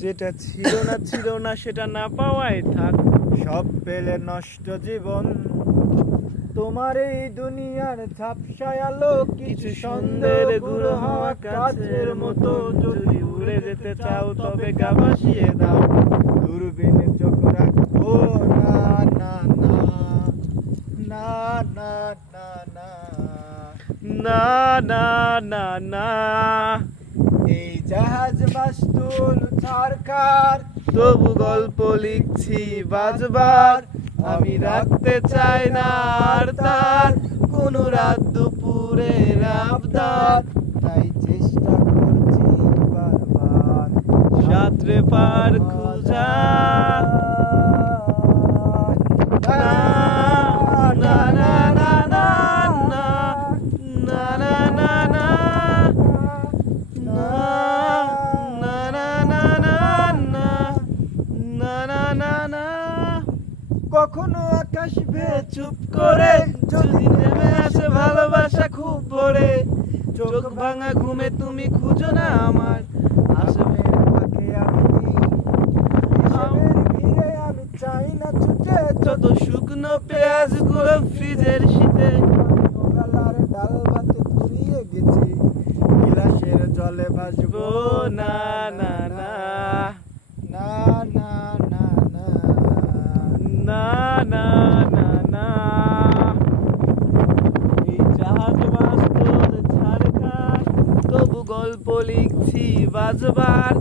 যেটা ছিল না সেটা না পাওয়াই থাক। সব পেলে নষ্ট জীবন, তোমার এই দুনিয়ার ঝাপসায় আলো কিছু সন্ধ্যের গুঁড়ো হাওয়া কাছের মতো, যদি উড়ে যেতে চাও তবে গা ভাসিয়ে দাও। দূরবীনে চোখ রাখো না না না না না না না না না না না, এই জাহাজ মাস্তুল সরকার, তবু গল্প লিখছি বাজবার। আমি রাখতে চাই না আর তার কোন রাত দুপুরের আবদার। তাই চেষ্টা করছি বারবার সাঁতরে পার খুঁজা। না না না না না না না না না না না না না না না না না না। কখনো আকাশ ভেয়ে চুপ করে যদি নেমে আসে ভালোবাসা খুব ভোরে, চোখ ভাঙা ঘুমে তুমি খুঁজো না আমার। আসবে ফাঁকে আমি হিসাবের ভিড়ে আমি চাই না ছুটে যত শুকনো পেঁয়াজ গুলো ফ্রিজের শীতে। গালার ডাল ভাতে পুড়িয়ে গেছি, গিলাসের জলে ভাসবো ও না না না না না না না না না না না। এই জাহাজ বাস্তব ঝাড়খার, তবু গল্প লিখছি বাজবার।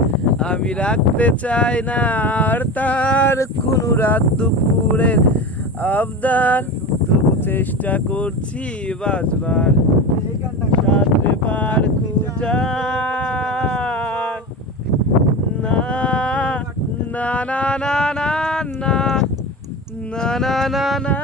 আমি রাখতে চাই না আর তার কোনো রাত দুপুরের আবদার, তবু চেষ্টা করছি বাজবার। এই গানটা সাঁতরে পার খুঁজার। না না না না না না না না না না।